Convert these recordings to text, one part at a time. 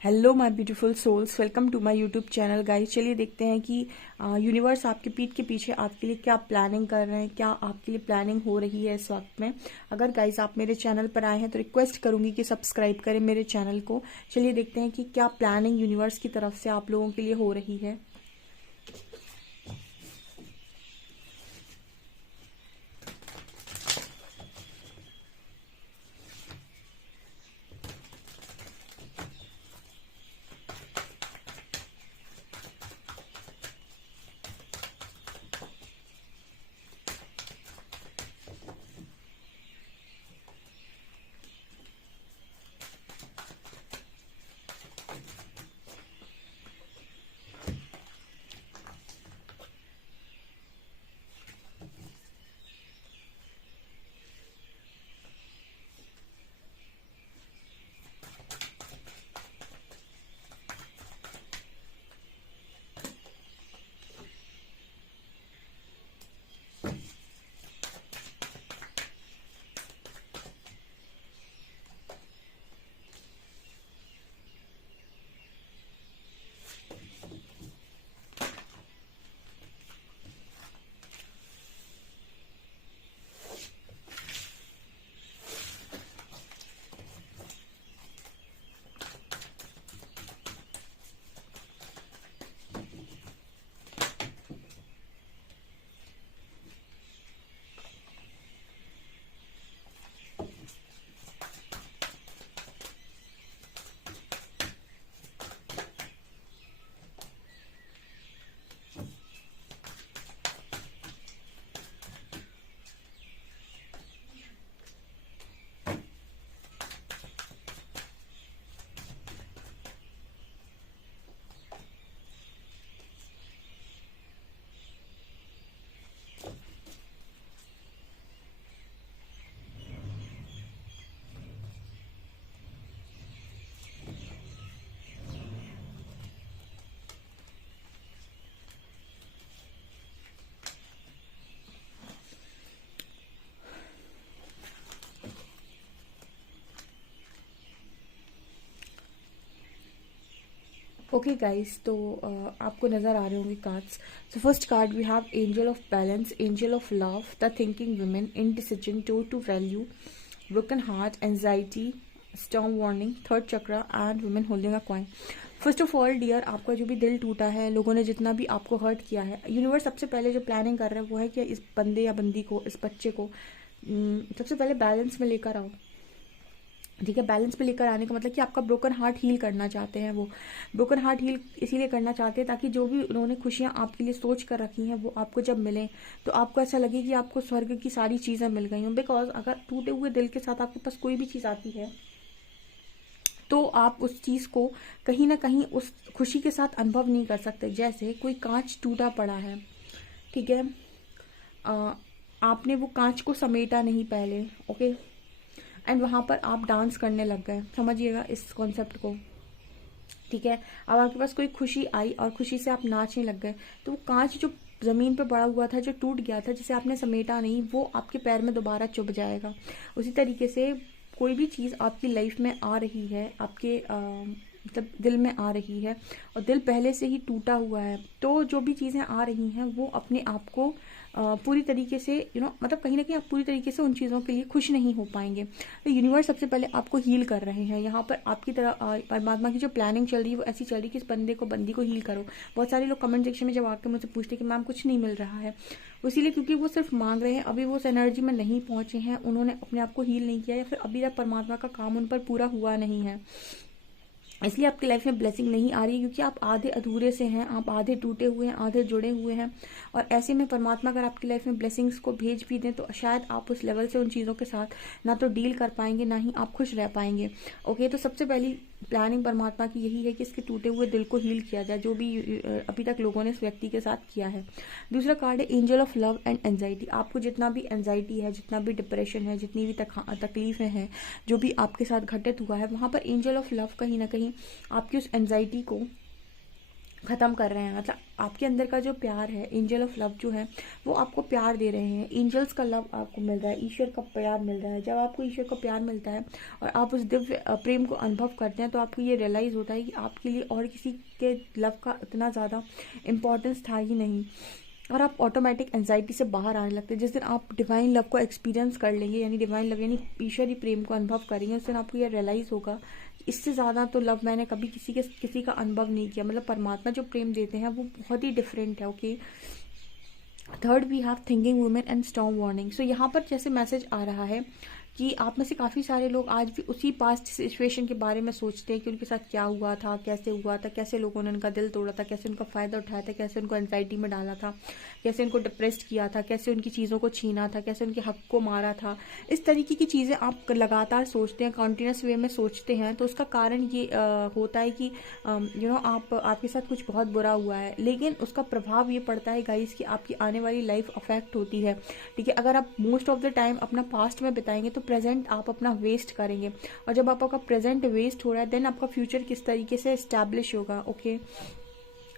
Hello my beautiful souls, welcome to my YouTube channel guys. चलिए देखते हैं कि यूनिवर्स आपके पीठ के पीछे आपके लिए क्या प्लानिंग कर रहे हैं, क्या आपके लिए प्लानिंग हो रही है इस वक्त में। अगर गाइस आप मेरे चैनल पर आए हैं तो रिक्वेस्ट करूंगी कि सब्सक्राइब करें मेरे चैनल को। चलिए देखते हैं कि क्या प्लानिंग यूनिवर्स की तरफ से आप लोगों के लिए हो रही है। ओके गाइस, तो आपको नज़र आ रहे होंगे cards. So first card we have angel of balance, angel of love, the thinking women, indecision, two value, broken heart, anxiety, storm warning, third chakra and women holding a coin. First of all dear, आपका जो भी दिल टूटा है, लोगों ने जितना भी आपको हर्ट किया है, यूनिवर्स सबसे पहले जो प्लानिंग कर रहा है वो है कि इस बंदे या बंदी को, इस बच्चे को सबसे पहले बैलेंस में लेकर आओ। ठीक है, बैलेंस पे लेकर आने का मतलब कि आपका ब्रोकन हार्ट हील करना चाहते हैं। वो ब्रोकन हार्ट हील इसीलिए करना चाहते हैं ताकि जो भी उन्होंने खुशियां आपके लिए सोच कर रखी हैं वो आपको जब मिलें तो आपको ऐसा लगे कि आपको स्वर्ग की सारी चीज़ें मिल गई हों। बिकॉज अगर टूटे हुए दिल के साथ आपके पास कोई भी चीज़ आती है तो आप उस चीज़ को कहीं ना कहीं उस खुशी के साथ अनुभव नहीं कर सकते। जैसे कोई कांच टूटा पड़ा है, ठीक है, अ, आपने वो कांच को समेटा नहीं पहले, ओके, एंड वहाँ पर आप डांस करने लग गए। समझिएगा इस कॉन्सेप्ट को, ठीक है। अब आपके पास कोई खुशी आई और खुशी से आप नाचने लग गए, तो वो कांच जो ज़मीन पर पड़ा हुआ था, जो टूट गया था, जिसे आपने समेटा नहीं, वो आपके पैर में दोबारा चुभ जाएगा। उसी तरीके से कोई भी चीज़ आपकी लाइफ में आ रही है, आपके मतलब दिल में आ रही है और दिल पहले से ही टूटा हुआ है, तो जो भी चीज़ें आ रही हैं वो अपने आप को पूरी तरीके से मतलब कहीं ना कहीं आप पूरी तरीके से उन चीज़ों के लिए खुश नहीं हो पाएंगे। तो यूनिवर्स सबसे पहले आपको हील कर रहे हैं। यहाँ पर आपकी तरह परमात्मा की जो प्लानिंग चल रही है वो ऐसी चल रही है कि इस बंदे को, बंदी को हील करो। बहुत सारे लोग कमेंट सेक्शन में जब आकर मुझसे पूछते कि मैम कुछ नहीं मिल रहा है, इसीलिए क्योंकि वो सिर्फ मांग रहे हैं, अभी वो उस एनर्जी में नहीं पहुंचे हैं, उन्होंने अपने आप को हील नहीं किया या फिर अभी तक परमात्मा का काम उन पर पूरा हुआ नहीं है, इसलिए आपकी लाइफ में ब्लेसिंग नहीं आ रही है, क्योंकि आप आधे अधूरे से हैं, आप आधे टूटे हुए हैं, आधे जुड़े हुए हैं। और ऐसे में परमात्मा अगर आपकी लाइफ में ब्लेसिंग्स को भेज भी दें तो शायद आप उस लेवल से उन चीज़ों के साथ ना तो डील कर पाएंगे, ना ही आप खुश रह पाएंगे। ओके, तो सबसे पहली प्लानिंग परमात्मा की यही है कि इसके टूटे हुए दिल को हील किया जाए, जो भी अभी तक लोगों ने इस व्यक्ति के साथ किया है। दूसरा कार्ड है angel of love and anxiety. आपको जितना भी एंजाइटी है, जितना भी डिप्रेशन है, जितनी भी तकलीफें हैं, जो भी आपके साथ घटित हुआ है, वहाँ पर एंजल ऑफ लव कहीं ना कहीं आपकी उस एंजाइटी को ख़त्म कर रहे हैं। मतलब आपके अंदर का जो प्यार है, एंजल ऑफ लव जो है वो आपको प्यार दे रहे हैं, एंजल्स का लव आपको मिल रहा है, ईश्वर का प्यार मिल रहा है। जब आपको ईश्वर का प्यार मिलता है और आप उस दिव्य प्रेम को अनुभव करते हैं तो आपको ये रियलाइज़ होता है कि आपके लिए और किसी के लव का इतना ज़्यादा इम्पोर्टेंस था ही नहीं, और आप ऑटोमेटिक एंजाइटी से बाहर आने लगते हैं। जिस दिन आप डिवाइन लव को एक्सपीरियंस कर लेंगे, यानी डिवाइन लव यानी ईश्वरीय प्रेम को अनुभव करेंगे, उस दिन आपको यह रियलाइज़ होगा कि इससे ज़्यादा तो लव मैंने कभी किसी का अनुभव नहीं किया। मतलब परमात्मा जो प्रेम देते हैं वो बहुत ही डिफरेंट है। Okay, third we have thinking women and storm warning. So यहाँ पर जैसे मैसेज आ रहा है कि आप में से काफ़ी सारे लोग आज भी उसी पास्ट सिचुएशन के बारे में सोचते हैं कि उनके साथ क्या हुआ था, कैसे हुआ था, कैसे लोगों ने उनका दिल तोड़ा था, कैसे उनका फ़ायदा उठाया था, कैसे उनको एंजाइटी में डाला था, कैसे उनको डिप्रेस्ड किया था, कैसे उनकी चीज़ों को छीना था, कैसे उनके हक को मारा था। इस तरीके की चीज़ें आप लगातार सोचते हैं, कॉन्टीन्यूस वे में सोचते हैं, तो उसका कारण ये होता है कि आपके साथ कुछ बहुत बुरा हुआ है, लेकिन उसका प्रभाव ये पड़ता है गाइस कि आपकी आने वाली लाइफ अफेक्ट होती है। ठीक है, अगर आप मोस्ट ऑफ द टाइम अपना पास्ट में बिताएंगे तो प्रेजेंट आप अपना वेस्ट करेंगे, और जब आपका प्रेजेंट वेस्ट हो रहा है देन आपका फ्यूचर किस तरीके से एस्टैब्लिश होगा। ओके,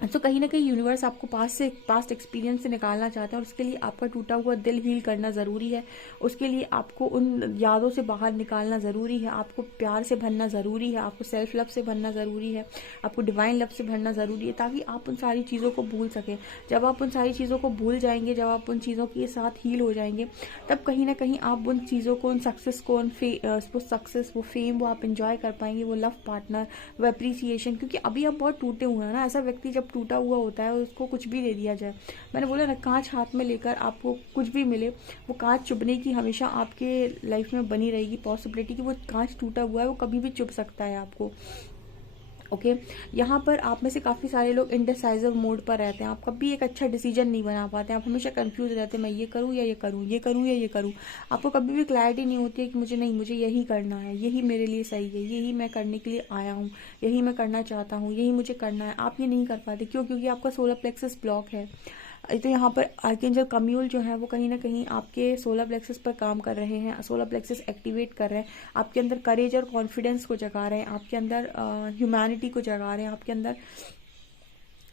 तो कहीं ना कहीं यूनिवर्स आपको पास्ट एक्सपीरियंस से निकालना चाहता है, और उसके लिए आपका टूटा हुआ दिल हील करना ज़रूरी है। उसके लिए आपको उन यादों से बाहर निकालना ज़रूरी है, आपको प्यार से भरना ज़रूरी है, आपको सेल्फ लव से भरना ज़रूरी है, आपको डिवाइन लव से भरना ज़रूरी है, ताकि आप उन सारी चीज़ों को भूल सकें। जब आप उन सारी चीज़ों को भूल जाएंगे, जब आप उन चीज़ों के साथ हील हो जाएंगे, तब कहीं ना कहीं आप उन चीज़ों को, उन सक्सेस को, वो सक्सेस, वो फेम, वो आप इंजॉय कर पाएंगे, वो लव पार्टनर, वो अप्रिसिएशन। क्योंकि अभी आप बहुत टूटे हुए हैं ना, ऐसा व्यक्ति जब टूटा हुआ होता है उसको कुछ भी दे दिया जाए, मैंने बोला ना, कांच हाथ में लेकर आपको कुछ भी मिले, वो कांच चुभने की हमेशा आपके लाइफ में बनी रहेगी पॉसिबिलिटी कि वो कांच टूटा हुआ है, वो कभी भी चुभ सकता है आपको। ओके, यहाँ पर आप में से काफ़ी सारे लोग इंडिसाइसिव मोड पर रहते हैं, आप कभी एक अच्छा डिसीजन नहीं बना पाते हैं, आप हमेशा कंफ्यूज रहते हैं, मैं ये करूँ या ये करूँ, ये करूँ या ये करूँ। आपको कभी भी क्लैरिटी नहीं होती है कि मुझे यही करना है, यही मेरे लिए सही है, यही मैं करने के लिए आया हूँ, यही मैं करना चाहता हूँ, यही मुझे करना है। आप ये नहीं कर पाते, क्यों? क्योंकि आपका सोलर प्लेक्सस ब्लॉक है। तो यहाँ पर आर्कएंजल कम्यूल जो है वो कहीं ना कहीं आपके सोलर प्लेक्सस पर काम कर रहे हैं, सोलर प्लेक्सस एक्टिवेट कर रहे हैं, आपके अंदर करेज और कॉन्फिडेंस को जगा रहे हैं, आपके अंदर ह्यूमैनिटी को जगा रहे हैं, आपके अंदर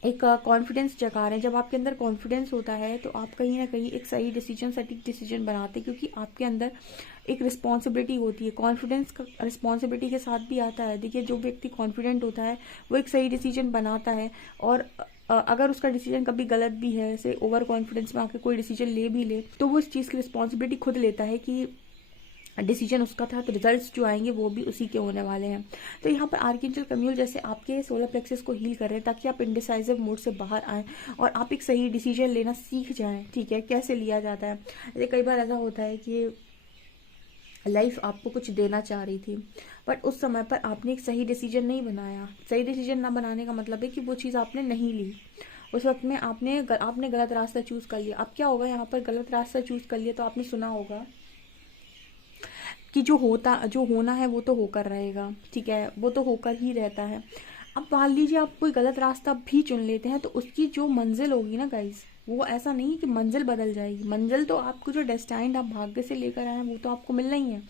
एक कॉन्फिडेंस जगा रहे हैं। जब आपके अंदर कॉन्फिडेंस होता है तो आप कहीं ना कहीं एक सही डिसीजन, सटीक डिसीजन बनाते हैं, क्योंकि आपके अंदर एक रिस्पॉन्सिबिलिटी होती है। कॉन्फिडेंस का रिस्पॉन्सिबिलिटी के साथ भी आता है। देखिए, जो व्यक्ति कॉन्फिडेंट होता है वो एक सही डिसीजन बनाता है, और अगर उसका डिसीजन कभी गलत भी है, जैसे ओवर कॉन्फिडेंस में आके कोई डिसीजन ले भी ले, तो वो इस चीज़ की रिस्पॉन्सिबिलिटी खुद लेता है कि डिसीजन उसका था, तो रिजल्ट्स जो आएंगे वो भी उसी के होने वाले हैं। तो यहाँ पर आर्कएंजल कम्यूल जैसे आपके सोलर प्लेक्सस को हील कर रहे हैं, ताकि आप इंडिसाइसिव मोड से बाहर आएँ और आप एक सही डिसीजन लेना सीख जाएं। ठीक है, कैसे लिया जाता है? जैसे कई बार ऐसा होता है कि लाइफ आपको कुछ देना चाह रही थी, बट उस समय पर आपने एक सही डिसीजन नहीं बनाया। सही डिसीजन ना बनाने का मतलब है कि वो चीज़ आपने नहीं ली, उस वक्त में आपने गलत रास्ता चूज़ कर लिया। अब क्या होगा, यहाँ पर गलत रास्ता चूज़ कर लिया तो आपने सुना होगा कि जो होना है वो तो होकर रहेगा। ठीक है, वो तो होकर ही रहता है। अब मान लीजिए आप कोई गलत रास्ता भी चुन लेते हैं, तो उसकी जो मंजिल होगी ना गाइस, वो ऐसा नहीं कि मंजिल बदल जाएगी। मंजिल तो आपको जो डेस्टाइंड आप भाग्य से लेकर आए हैं वो तो आपको मिलना ही है।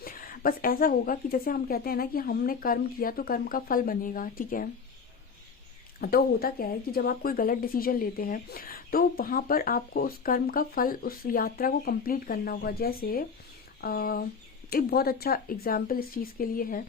बस ऐसा होगा कि जैसे हम कहते हैं ना कि हमने कर्म किया तो कर्म का फल बनेगा। ठीक है, तो होता क्या है कि जब आप कोई गलत डिसीजन लेते हैं तो वहाँ पर आपको उस कर्म का फल, उस यात्रा को कंप्लीट करना होगा। जैसे एक बहुत अच्छा एग्जाम्पल इस चीज़ के लिए है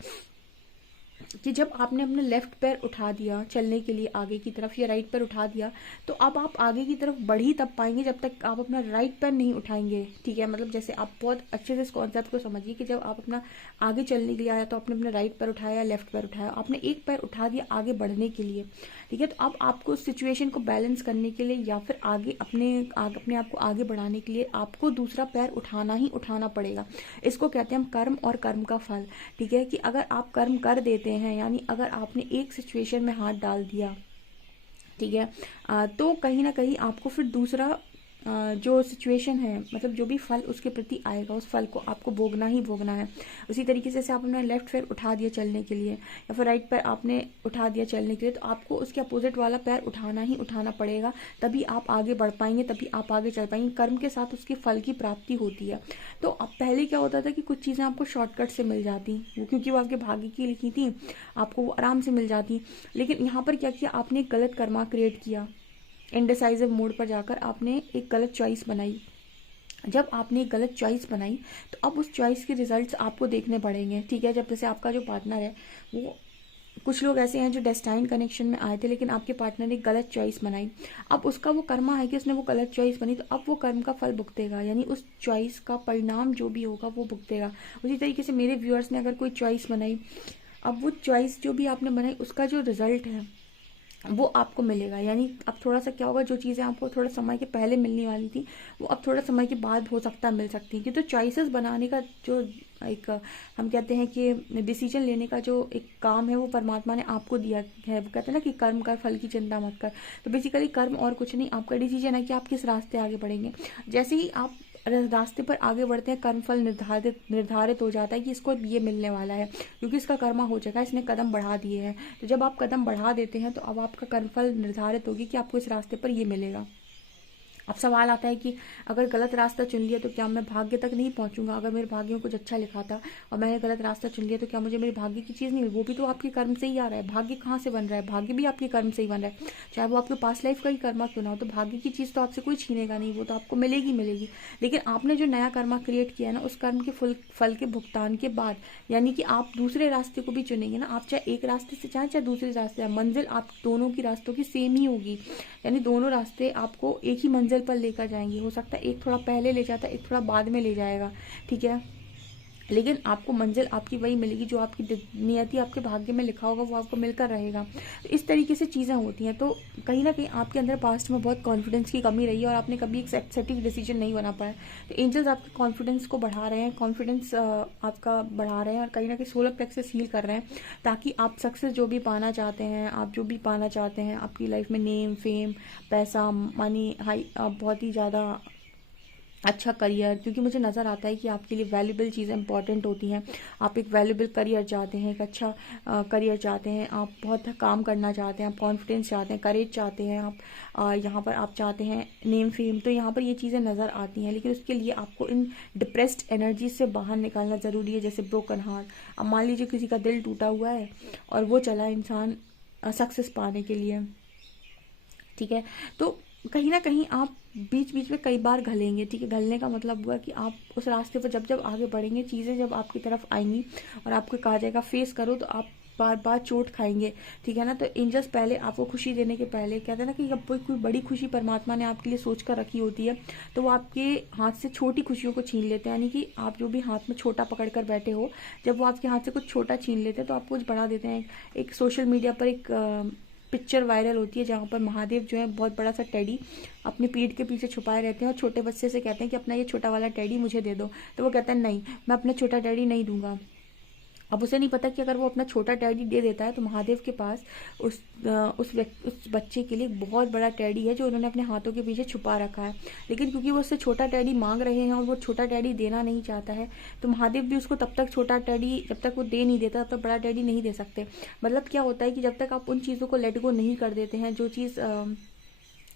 कि जब आपने अपना लेफ्ट पैर उठा दिया चलने के लिए आगे की तरफ, या राइट पैर उठा दिया, तो अब आप आगे की तरफ बढ़ ही तब पाएंगे जब तक आप अपना राइट पैर नहीं उठाएंगे। ठीक है, मतलब जैसे आप बहुत अच्छे से इस कॉन्सेप्ट को समझिए कि जब आप अपना आगे चलने के लिए आया तो आपने अपना राइट पैर उठाया या लेफ्ट पैर उठाया, आपने एक पैर उठा दिया आगे बढ़ने के लिए। ठीक है, तो अब आपको उस सिचुएशन को बैलेंस करने के लिए या फिर आगे अपने आप को आगे बढ़ाने के लिए आपको दूसरा पैर उठाना ही उठाना पड़ेगा। इसको कहते हैं हम कर्म और कर्म का फल। ठीक है, कि अगर आप कर्म कर देते हैं, यानी अगर आपने एक सिचुएशन में हाथ डाल दिया, ठीक है, तो कहीं ना कहीं आपको फिर दूसरा जो सिचुएशन है, मतलब जो भी फल उसके प्रति आएगा, उस फल को आपको भोगना ही भोगना है। उसी तरीके से जैसे आपने लेफ्ट पैर उठा दिया चलने के लिए, या फिर राइट पैर आपने उठा दिया चलने के लिए, तो आपको उसके अपोजिट वाला पैर उठाना ही उठाना पड़ेगा, तभी आप आगे बढ़ पाएंगे, तभी आप आगे चल पाएंगे। कर्म के साथ उसके फल की प्राप्ति होती है। तो अब पहले क्या होता था कि कुछ चीज़ें आपको शॉर्टकट से मिल जाती, वो क्योंकि वो आपके भाग्य की लिखी थी, आपको वो आराम से मिल जाती। लेकिन यहाँ पर क्या किया आपने, एक गलत कर्मा क्रिएट किया। इनडिसाइसिव मोड पर जाकर आपने एक गलत चॉइस बनाई। जब आपने एक गलत चॉइस बनाई तो अब उस चॉइस के रिजल्ट्स आपको देखने पड़ेंगे, ठीक है। जब जैसे आपका जो पार्टनर है, वो कुछ लोग ऐसे हैं जो डेस्टाइन कनेक्शन में आए थे, लेकिन आपके पार्टनर ने गलत चॉइस बनाई। अब उसका वो कर्मा है कि उसने वो गलत चॉइस बनी, तो अब वो कर्म का फल भुगतेगा, यानी उस चॉइस का परिणाम जो भी होगा वो भुगतेगा। उसी तरीके से मेरे व्यूअर्स ने अगर कोई चॉइस बनाई, अब वो चॉइस जो भी आपने बनाई उसका जो रिजल्ट है वो आपको मिलेगा। यानी अब थोड़ा सा क्या होगा, जो चीज़ें आपको थोड़ा समय के पहले मिलने वाली थी वो अब थोड़ा समय के बाद हो सकता है मिल सकती है। क्योंकि तो चॉइसेस बनाने का जो एक हम कहते हैं कि डिसीजन लेने का जो एक काम है वो परमात्मा ने आपको दिया है। वो कहते हैं ना कि कर्म कर फल की चिंता मत कर। तो बेसिकली कर्म और कुछ नहीं, आपका डिसीजन है कि आप किस रास्ते आगे बढ़ेंगे। जैसे ही आप रास्ते पर आगे बढ़ते हैं, कर्मफल निर्धारित हो जाता है कि इसको ये मिलने वाला है, क्योंकि इसका कर्मा हो जाएगा, इसने कदम बढ़ा दिए हैं। तो जब आप कदम बढ़ा देते हैं तो अब आपका कर्मफल निर्धारित होगी कि आपको इस रास्ते पर ये मिलेगा। अब सवाल आता है कि अगर गलत रास्ता चुन लिया तो क्या मैं भाग्य तक नहीं पहुंचूंगा? अगर मेरे भाग्य में कुछ अच्छा लिखा था और मैंने गलत रास्ता चुन लिया तो क्या मुझे मेरे भाग्य की चीज़ नहीं मिली? वो भी तो आपके कर्म से ही आ रहा है। भाग्य कहाँ से बन रहा है? भाग्य भी आपके कर्म से ही बन रहा है, चाहे वो आपके पास लाइफ का ही कर्मा क्यों ना हो। तो भाग्य की चीज़ तो आपसे कोई छीनेगा नहीं, वो तो आपको मिलेगी मिलेगी। लेकिन आपने जो नया कर्मा क्रिएट किया है ना, उस कर्म के फल के भुगतान के बाद, यानी कि आप दूसरे रास्ते को भी चुनेंगे ना, आप चाहे एक रास्ते से चाहे दूसरे रास्ते, मंजिल आप दोनों की रास्तों की सेम ही होगी। यानी दोनों रास्ते आपको एक ही मंजिल पर लेकर जाएंगे। हो सकता है एक थोड़ा पहले ले जाता है, एक थोड़ा बाद में ले जाएगा, ठीक है, लेकिन आपको मंजिल आपकी वही मिलेगी, जो आपकी नियति आपके भाग्य में लिखा होगा वो आपको मिलकर रहेगा। तो इस तरीके से चीज़ें होती हैं। तो कहीं ना कहीं आपके अंदर पास्ट में बहुत कॉन्फिडेंस की कमी रही है और आपने कभी एक सटीक डिसीजन नहीं बना पाया। तो एंजल्स आपके कॉन्फिडेंस को बढ़ा रहे हैं, कॉन्फिडेंस आपका बढ़ा रहे हैं, और कहीं ना कहीं सोलर प्लेक्सस हील कर रहे हैं, ताकि आप सक्सेस जो भी पाना चाहते हैं, आप जो भी पाना चाहते हैं आपकी लाइफ में, नेम फेम पैसा मनी हाई, बहुत ही ज़्यादा अच्छा करियर, क्योंकि मुझे नज़र आता है कि आपके लिए वैल्यूबल चीज़ें इंपॉर्टेंट होती हैं। आप एक वैल्यूबल करियर चाहते हैं, एक अच्छा करियर चाहते हैं, आप बहुत काम करना चाहते हैं, आप कॉन्फिडेंस चाहते हैं, करेज चाहते हैं, आप यहाँ पर आप चाहते हैं नेम फेम। तो यहाँ पर ये चीज़ें नज़र आती हैं, लेकिन उसके लिए आपको इन डिप्रेस्ड एनर्जी से बाहर निकालना ज़रूरी है। जैसे ब्रोकन हार्ट, अब मान लीजिए किसी का दिल टूटा हुआ है और वो चला इंसान सक्सेस पाने के लिए, ठीक है, तो कहीं ना कहीं आप बीच बीच में कई बार घलेंगे, ठीक है। घलने का मतलब हुआ कि आप उस रास्ते पर जब जब आगे बढ़ेंगे, चीज़ें जब आपकी तरफ आएंगी और आपको कहा जाएगा फेस करो, तो आप बार बार चोट खाएंगे, ठीक है ना। तो एंजल्स पहले आपको खुशी देने के पहले कहते हैं ना कि जब कोई बड़ी खुशी परमात्मा ने आपके लिए सोच कर रखी होती है, तो वो आपके हाथ से छोटी खुशियों को छीन लेते हैं। यानी कि आप जो भी हाथ में छोटा पकड़ कर बैठे हो, जब वो आपके हाथ से कुछ छोटा छीन लेते हैं तो आपको कुछ बढ़ा देते हैं। एक सोशल मीडिया पर एक पिक्चर वायरल होती है जहाँ पर महादेव जो है बहुत बड़ा सा टेडी अपनी पीठ के पीछे छुपाए रहते हैं और छोटे बच्चे से कहते हैं कि अपना ये छोटा वाला टेडी मुझे दे दो। तो वो कहता है नहीं, मैं अपना छोटा टेडी नहीं दूंगा। अब उसे नहीं पता कि अगर वो अपना छोटा टैडी दे देता है तो महादेव के पास उस बच्चे के लिए बहुत बड़ा टैडी है जो उन्होंने अपने हाथों के पीछे छुपा रखा है। लेकिन क्योंकि वो उससे छोटा टैडी मांग रहे हैं और वो छोटा टैडी देना नहीं चाहता है, तो महादेव भी उसको तब तक छोटा टैडी जब तक वो दे नहीं देता तब तक बड़ा टैडी नहीं दे सकते। मतलब क्या होता है कि जब तक आप उन चीज़ों को लेट गो नहीं कर देते हैं, जो चीज़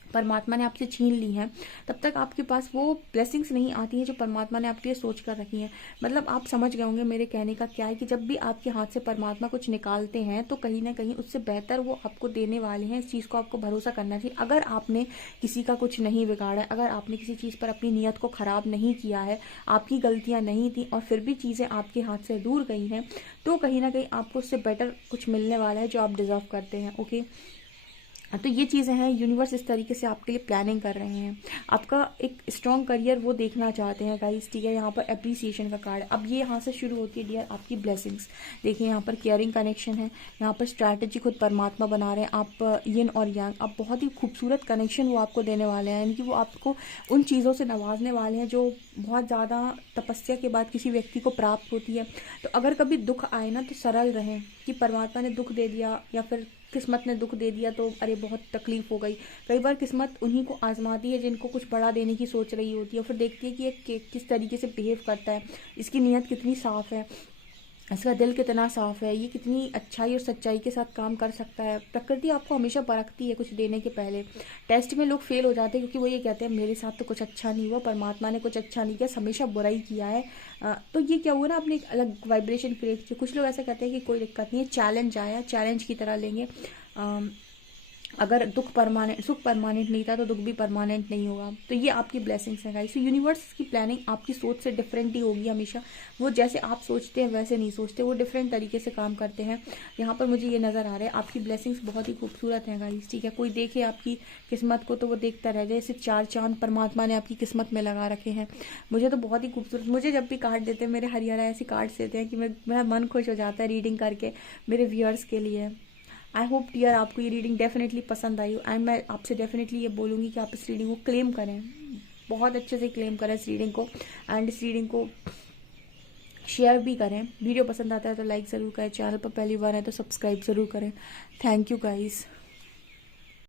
परमात्मा ने आपसे छीन ली है, तब तक आपके पास वो ब्लेसिंग्स नहीं आती हैं जो परमात्मा ने आपके लिए सोच कर रखी हैं। मतलब आप समझ गए होंगे मेरे कहने का क्या है, कि जब भी आपके हाथ से परमात्मा कुछ निकालते हैं तो कहीं ना कहीं उससे बेहतर वो आपको देने वाले हैं। इस चीज़ को आपको भरोसा करना चाहिए। अगर आपने किसी का कुछ नहीं बिगाड़ा है, अगर आपने किसी चीज़ पर अपनी नीयत को ख़राब नहीं किया है, आपकी गलतियाँ नहीं थी और फिर भी चीज़ें आपके हाथ से दूर गई हैं, तो कहीं ना कहीं आपको उससे बेटर कुछ मिलने वाला है जो आप डिजर्व करते हैं। ओके, तो ये चीज़ें हैं, यूनिवर्स इस तरीके से आपके लिए प्लानिंग कर रहे हैं। आपका एक स्ट्रॉन्ग करियर वो देखना चाहते हैं गाइस, ठीक है। यहाँ पर अप्रिसिएशन का कार्ड, अब ये यहाँ से शुरू होती है डियर आपकी ब्लेसिंग्स। देखिए यहाँ पर केयरिंग कनेक्शन है, यहाँ पर स्ट्रैटेजी खुद परमात्मा बना रहे हैं, आप यिन और यांग, अब बहुत ही खूबसूरत कनेक्शन वो आपको देने वाले हैं। यानी कि वो आपको उन चीज़ों से नवाजने वाले हैं जो बहुत ज़्यादा तपस्या के बाद किसी व्यक्ति को प्राप्त होती है। तो अगर कभी दुख आए ना तो सरल रहें, कि परमात्मा ने दुख दे दिया या फिर किस्मत ने दुख दे दिया तो अरे बहुत तकलीफ हो गई। कई बार किस्मत उन्हीं को आजमाती है जिनको कुछ बड़ा देने की सोच रही होती है, और फिर देखती है कि ये किस तरीके से बिहेव करता है, इसकी नीयत कितनी साफ़ है, इसका दिल कितना साफ़ है, ये कितनी अच्छाई और सच्चाई के साथ काम कर सकता है। प्रकृति आपको हमेशा परखती है कुछ देने के पहले। टेस्ट में लोग फेल हो जाते हैं क्योंकि वो ये कहते हैं मेरे साथ तो कुछ अच्छा नहीं हुआ, परमात्मा ने कुछ अच्छा नहीं किया, हमेशा बुरा ही किया है। तो ये क्या हुआ ना, आपने एक अलग वाइब्रेशन क्रिएट की। कुछ लोग ऐसा कहते हैं कि कोई दिक्कत नहीं है, चैलेंज आया, चैलेंज की तरह लेंगे। अगर सुख परमानेंट नहीं था तो दुख भी परमानेंट नहीं होगा। तो ये आपकी ब्लेसिंग्स हैं गाइस। तो यूनिवर्स की प्लानिंग आपकी सोच से डिफरेंट ही होगी हमेशा। वो जैसे आप सोचते हैं वैसे नहीं सोचते, वो डिफरेंट तरीके से काम करते हैं। यहाँ पर मुझे ये नज़र आ रहा है आपकी ब्लेसिंग्स बहुत ही खूबसूरत हैं गाइस, ठीक है। कोई देखे आपकी किस्मत को तो वो देखता रह जाए। जैसे 4 चांद परमात्मा ने आपकी किस्मत में लगा रखे हैं। मुझे तो बहुत ही खूबसूरत, मुझे जब भी कार्ड देते हैं, मेरे हरियाणा ऐसे कार्ड्स देते हैं कि मेरा मन खुश हो जाता है रीडिंग करके मेरे व्यूअर्स के लिए। आई होप डियर आपको ये रीडिंग डेफिनेटली पसंद आई, एंड मैं आपसे डेफिनेटली ये बोलूँगी कि आप इस रीडिंग को क्लेम करें, बहुत अच्छे से क्लेम करें इस रीडिंग को, एंड इस रीडिंग को शेयर भी करें। वीडियो पसंद आता है तो लाइक ज़रूर करें, चैनल पर पहली बार है तो सब्सक्राइब ज़रूर करें। Thank you guys.